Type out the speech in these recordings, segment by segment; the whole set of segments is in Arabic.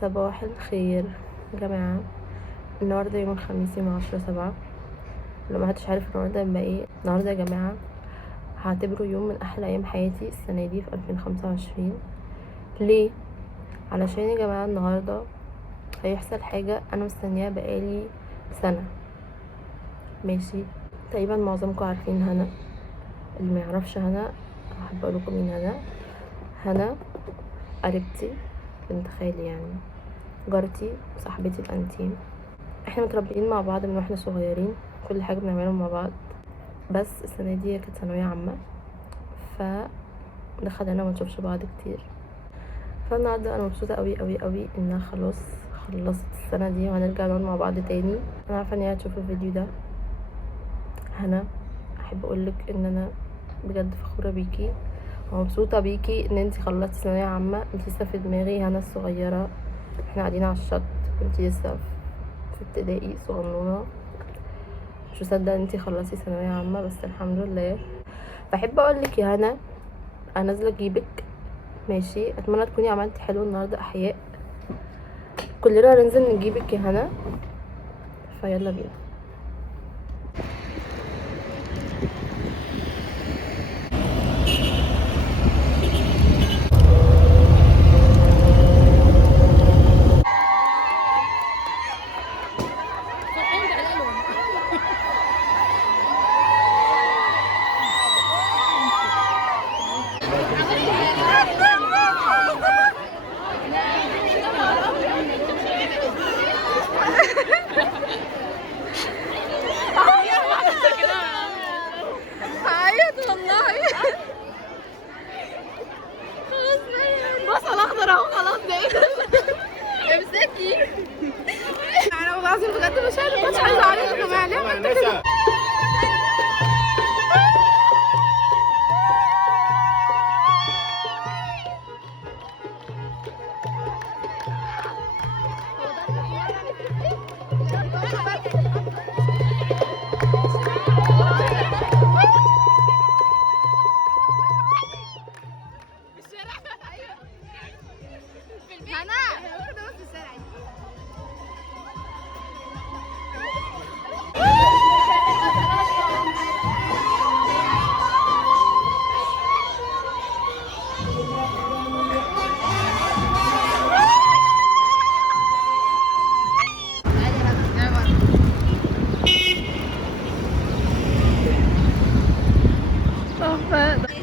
صباح الخير يا جماعة. النهاردة يوم الخميس يوم 10/7. لو محدش عارف النهاردة يبقى ايه النهاردة يا جماعة، هعتبره يوم من احلى ايام حياتي السنة دي في 2025. ليه؟ علشان يا جماعة النهاردة هيحصل حاجة انا مستنياها بقالي سنة. ماشي، تقريبا معظمكم عارفين هنا. اللي ما يعرفش هنا هحب اقولكم مين هنا قريبتي بنت خالي، يعني جارتي وصاحبتي الانتيم. احنا متربيين مع بعض من واحنا صغيرين، كل حاجه بنعملها مع بعض. بس السنه دي كانت ثانويه عامه، ف ده خلانا ما نشوفش بعض كتير. فالنهارده انا مبسوطه قوي قوي قوي انها خلاص خلصت السنه دي وهنرجع نقعد مع بعض تاني. انا عارفه ان هي هتشوف الفيديو ده. هنا احب اقولك ان انا بجد فخوره بيكي ومبسوطه بيكي ان انتي خلصتي ثانويه عامه. انتي لسه في دماغي هنا الصغيره، احنا قاعدين على الشط وانتي لسه في ابتدائي صغنونه. مش مصدقه ان انتي خلصتي ثانويه عامه، بس الحمد لله. بحب اقولك يا هنا انا نازله اجيبك. ماشي، اتمنى تكوني عملتي حلو النهارده. احياء كلنا هننزل نجيبك يا هنا، فيلا بينا. بصل اخضر اهو، خلاص ده امسكي. انا والله العظيم بجد مش عايزه اعرف يا جماعه ليه عملت كده.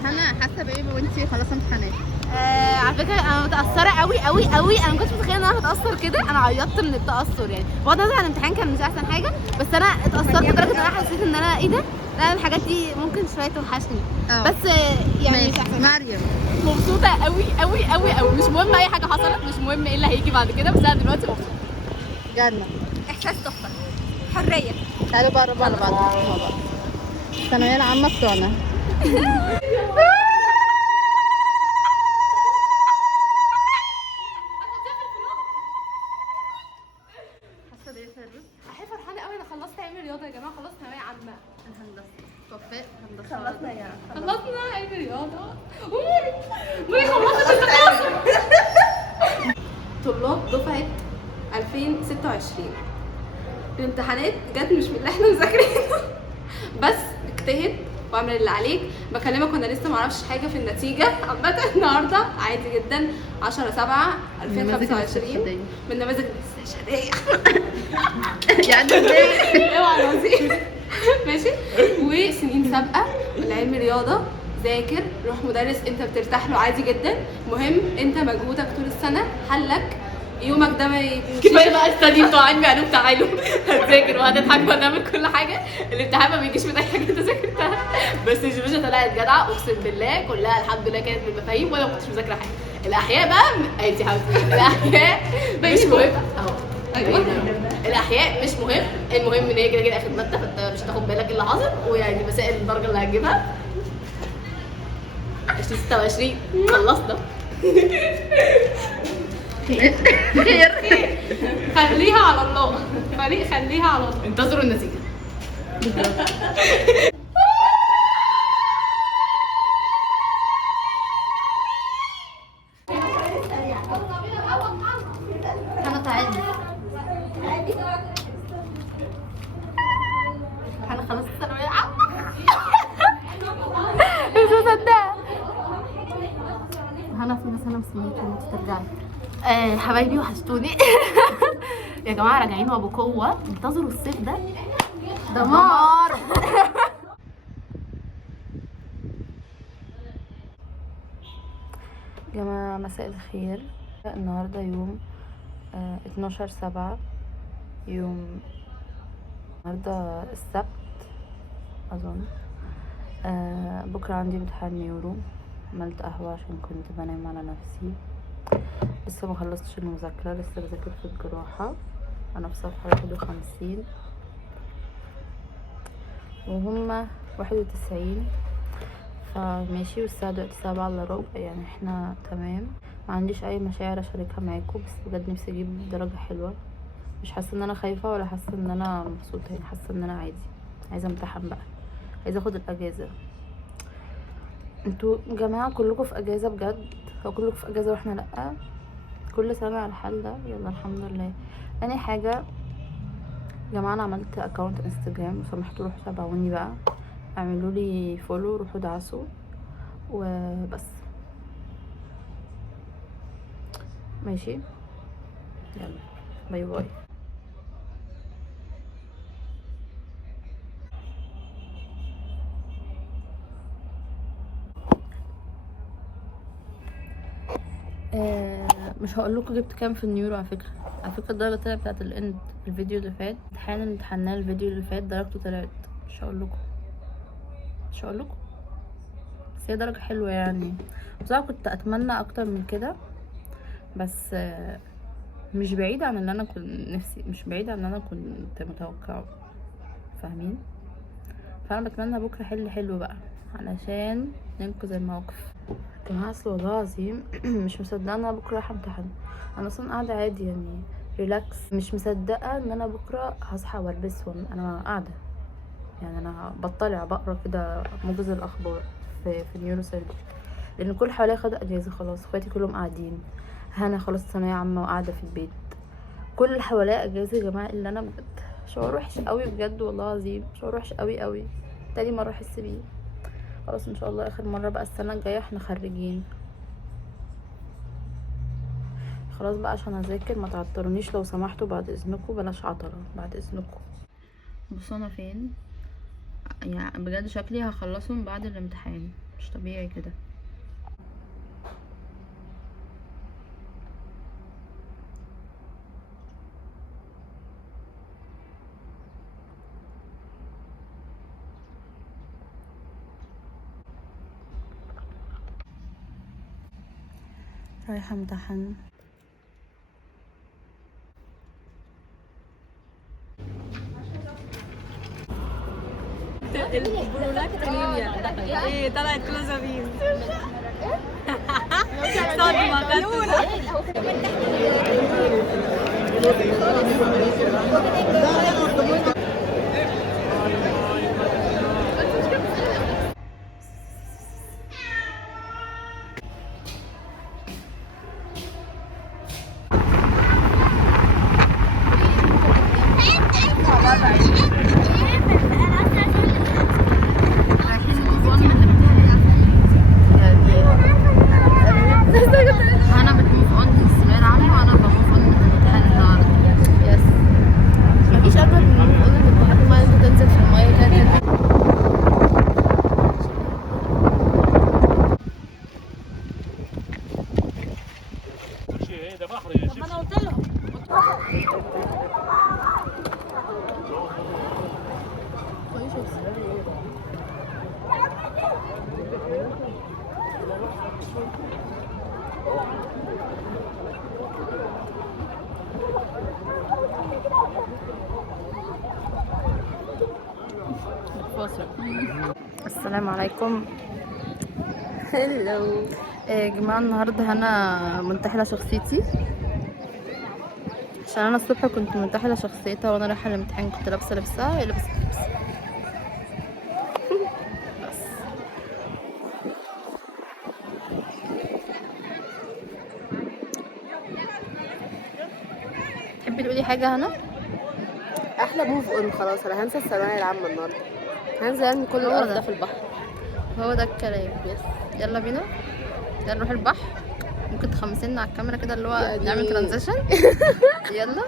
هنا حاسه بايه وانتي خلاص امتحانات؟ على فكره انا متاثره قوي قوي قوي. انا ما كنتش متخيله ان انا هتاثر كده. انا عيطت من التاثر، يعني بغض النظر عن الامتحان كان مش احسن حاجه، بس انا اتاثرت لدرجه ان انا حسيت ان انا ايه ده، لا الحاجات دي ممكن شويه توحشني. بس يعني مش احسن. مريم مبسوطه قوي قوي قوي قوي. مش مهم اي حاجه حصلت، مش مهم ايه اللي هيجي بعد كده، بس انا دلوقتي مبسوطه. جنة احساس تحفه، حريه. تعالوا بقى نقرب على بعض مع بعض. الثانويه العامه بتوعنا احب فرحانه قوي. انا خلصت علم رياضه يا جماعه، خلصت ثانويه عامه. الهندسه توفيق هندسه خلصنا يا خلصنا علم رياضه. مي خلصت التخصص. طلاب دفعه 2026 الامتحانات جت مش من اللي احنا مذاكرينه. بس اجتهد واعمل اللي عليك. بكلمك وانا لسه معرفش حاجه في النتيجه. عامه النهارده عادي جدا 10/7/2025 من نماذج الاستشهاديه. يعني ازاي؟ اوعى العظيم. ماشي. وسنين سابقه العلم رياضه، ذاكر، روح مدرس انت بترتاح له عادي جدا. مهم انت مجهودك طول السنه حلك يومك ده ما كفايه بقى السنين بتوع علمي علوم. تعالوا هتذاكر وهتضحك وهتعمل كل حاجه. الامتحان ما بيجيش من اي حاجه انت ذاكرتها. بس الجيولوجيا طلعت جدعه اقسم بالله، كلها الحمد لله كانت بالمفاهيم وانا ما كنتش مذاكره حاجه. الاحياء بقى انت حبيبتي الاحياء مش مهم اهو. الاحياء مش مهم، المهم ان هي كده كده اخر ماده، فانت مش هتاخد بالك ايه اللي حاصل، ويعني مسائل الدرجه اللي هتجيبها 2026 خلصنا. خير خليها على الله. خليها على الله. انتظروا النتيجه. هنا في ناس هنا مستنياكي ان انت ترجعي. حبايبي وحشتوني. يا جماعه راجعين وبقوه، انتظروا الصيف ده دمار. جماعة مساء الخير. النهاردة يوم 12/7، يوم النهاردة السبت أظن. بكرة عندي امتحان نيورو. عملت قهوة عشان كنت بنام على نفسي، لسه ما خلصتش المذاكرة، لسه بذاكر في الجراحة. أنا في صفحة 51 وهما 91، فماشي. والساعة دلوقتي 7:15، يعني احنا تمام. ما عنديش اي مشاعر اشاركها معاكم، بس بجد نفسي اجيب درجة حلوة. مش حاسة ان انا خايفة ولا حاسة ان انا مبسوطة، يعني حاسة ان انا عادي. عايزة امتحن بقى، عايزة اخد الاجازة. انتوا جماعة كلكم في اجازة بجد، هو كلكم في اجازة واحنا لأ؟ كل سنة على الحال ده. يلا الحمد لله. تاني حاجة جماعة، انا عملت اكونت انستجرام، وسمحتوا روحوا تابعوني بقى، اعملوا لي فولو، روحوا دعسوا وبس. ماشي، يلا باي باي. مش هقول لكم جبت كام في النيورو. على فكره الدرجه طلعت بتاعت الاند الفيديو اللي فات، الامتحان اللي امتحناه الفيديو اللي فات درجته طلعت. مش هقول لكم بس هي درجه حلوه يعني. بصراحه كنت اتمنى اكتر من كده، بس مش بعيد عن اللي انا كنت نفسي، مش بعيد عن اللي انا كنت متوقعه، فاهمين؟ فانا بتمنى بكره حلو بقى علشان ننقذ الموقف. جماعة اصل والله العظيم مش مصدقه ان انا بكره رايحه امتحن. انا اصلا قاعده عادي يعني ريلاكس، مش مصدقه ان انا بكره هصحى والبس انا قاعده يعني. انا بطلع بقرا كده موجز الاخبار في نيورو سيرجري، لان كل حواليا خدوا اجازه خلاص. اخواتي كلهم قاعدين، هنا خلاص ثانويه عامه وقاعده في البيت. كل اللي حواليا اجازه يا جماعه الا انا. بجد شعور وحش قوي، بجد والله العظيم شعور وحش قوي. تاني مره احس بيه. خلاص ان شاء الله اخر مره بقى، السنه الجايه احنا خريجين خلاص بقى. عشان اذاكر ما تعطلونيش لو سمحتوا، بعد اذنكم بلاش عطله بعد اذنكم. بصوا انا فين يعني، بجد شكلي هخلصهم بعد الامتحان، مش طبيعي كده. رايحه امتحن. البرولاكتينيميا ايه طلعت كلوزابين. صدمة انا بتموف اون من الثانويه العامه، وانا بموف اون من الامتحان النهارده. يس، مفيش اجمل من الموف اون من الامتحان الميه انت تنزل في الميه كده. السلام عليكم. هلو يا جماعه، النهارده انا منتحله شخصيتي، عشان انا الصبح كنت منتحله شخصيتها وانا رايحه الامتحان. كنت لابسه لبسها، هي لبست لبسي. بس تحبي تقولي حاجه هنا؟ احلى موف اون. خلاص انا هنسى الثانويه العامه النهارده، هنزل ارمي كل هو القرف ده. ده في البحر. هو ده الكلام. يلا بينا، يلا نروح البحر. ممكن تخمسي لنا على الكاميرا كده اللي هو نعمل ترانزيشن؟ يلا.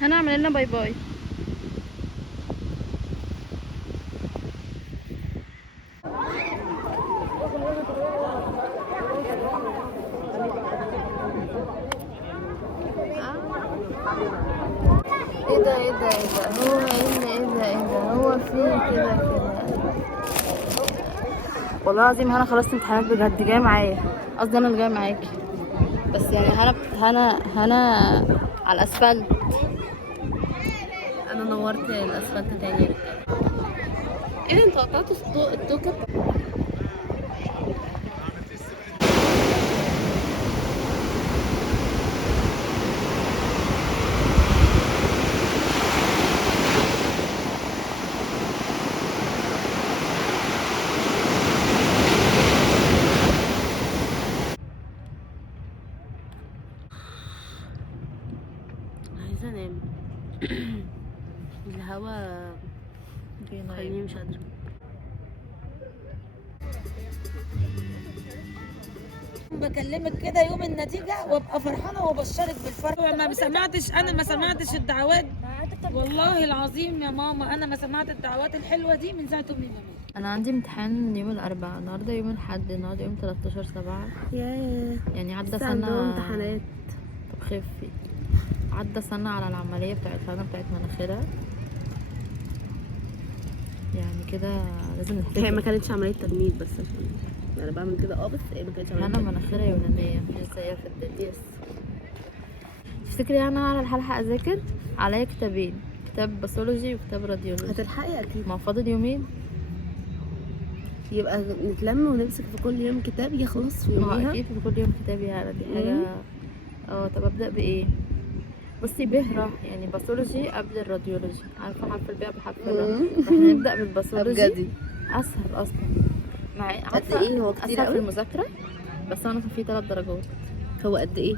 هنعمل لنا باي باي. ايه ده هو ايه ده هو في كده والله العظيم هنا خلصت امتحانات بجد، جايه معايا، قصدي انا اللي جايه معاكي، بس يعني هنا على الاسفلت، انا نورت الاسفلت تاني. ايه ده انت قطعت التوكت؟ عايزة انام. الهوا خليني مش قادرة. بكلمك كده يوم النتيجة وابقى فرحانة وابشرك بالفرح. ما سمعتش الدعوات والله العظيم يا ماما، انا ما سمعت الدعوات الحلوة دي من ساعة امي ما ماتت. انا عندي امتحان يوم الاربعاء، النهارده يوم الاحد، النهارده يوم 13/7. ياه يعني عدى لسه عندهم سنة. امتحانات. طب خفي. عدى سنة على العملية بتاعت مناخيرها، يعني كده لازم هي ما نحتفل. كانتش عملية تجميل بس عشان انا بعمل كده بس هي ما كانتش عملية هنا مناخيرها يونانية مش زيها في الدنيا. تفتكري انا على الحلقة اذاكر عليا كتابين، كتاب باثولوجي وكتاب راديولوجي. هتلحقي اكيد. ما فاضل يومين، يبقى نتلم ونمسك في كل يوم كتاب يخلص في ما هو يوميها. اكيد في كل يوم كتاب، يعني دي حاجة. طب ابدأ بايه؟ بصي بهرة يعني باثولوجي قبل الراديولوجي، عارفة حرف الباء بحرف الراء، احنا نبدأ بالباثولوجي. بجد اسهل اصلا مع قد ايه هو كتير اسهل في قوي؟ المذاكرة، بس انا فيه 3 درجات. هو قد ايه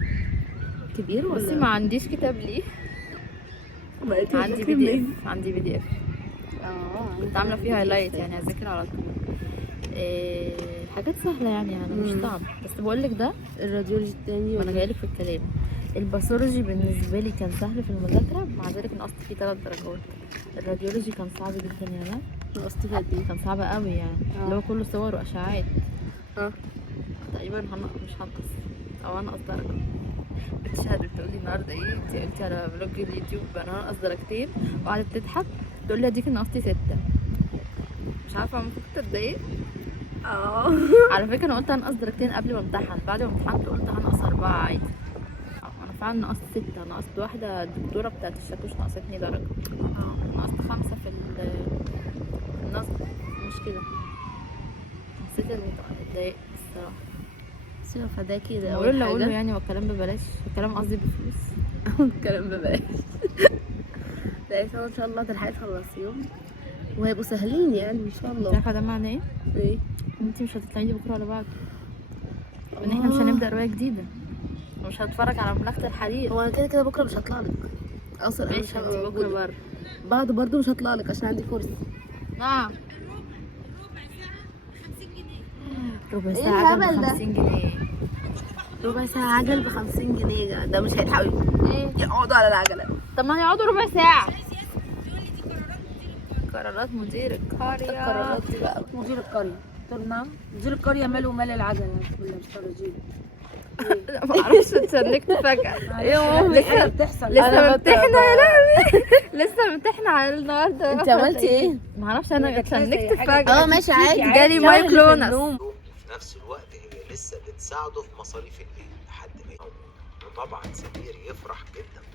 كبير ولا؟ بصي ما عنديش كتاب ليه، عندي بي دي اف كنت عامله فيه هايلايت، يعني هذاكر على طول. حاجات سهله يعني انا مش صعب، بس بقول لك ده الراديولوجي التاني ما انا جايلك في الكلام. الباثولوجي بالنسبه لي كان سهل في المذاكره، مع ذلك نقصت فيه 3 درجات. الراديولوجي كان صعب جدا يعني، نقصت فيه قد ايه؟ كان صعب قوي يعني، اللي هو كله صور واشعاعات. تقريبا مش هنقص او هنقص درجه. بتشهد بتقولي النهارده ايه، انت قلتي على فلوج اليوتيوب انا هنقص درجتين، وقعدت تضحك تقول لي اديكي نقصتي 6. مش عارفه المفروض تتضايق. على فكره انا قلت هنقص درجتين قبل ما امتحن، بعد ما امتحنت قلت هنقص 4 عادي. انا فعلا نقصت 6، نقصت واحده الدكتوره بتاعت الشاكوش نقصتني درجه. نقصت 5 في النظر، مش كده. حسيت اني اتضايقت الصراحه. سيبه فداكي ده اقول اول له حاجة. يعني هو الكلام ببلاش، الكلام قصدي بفلوس. الكلام ببلاش. لا ان شاء الله تلحقي تخلصيهم وهيبقوا سهلين يعني ان شاء انت الله. عارفه ده معناه ايه؟ ايه؟ انت مش هتطلعي لي بكره ولا بعد، وان احنا مش هنبدا روايه جديده، ومش هتفرج على مملكه الحرير. هو انا كده كده بكره مش هطلع لك اصلا. انا مش ماشي، انت هبقى بكره موجودة. بره. بعد برضه مش هطلع لك عشان عندي كورس. نعم. ربع ايه ساعه الهبل ده؟ ب50 جنيه. ربع ساعة عجل ب50 جنيه، ده مش هيلحقوا يقعدوا على العجلة. طب ما يقعدوا ربع ساعه. قرارات مدير القريه. القرارات دي بقى مدير القرية. طب نعم، مدير القرية ماله ومال العجلة ولا مش فرجين؟ لا ما اعرفش، اتشنكت فجاه. ايه لسه بتحصل. لسه ممتحنه يا لهوي. لسه ممتحنه على النهارده. انت عملتي ايه؟ ما اعرفش، انا اتشنكت حاجة- فجاه. ماشي عادي. جالي مايكلونس. وفي نفس الوقت هي لسه بتساعده في مصاريف البيت لحد ما يقوم. وطبعا سمير يفرح جدا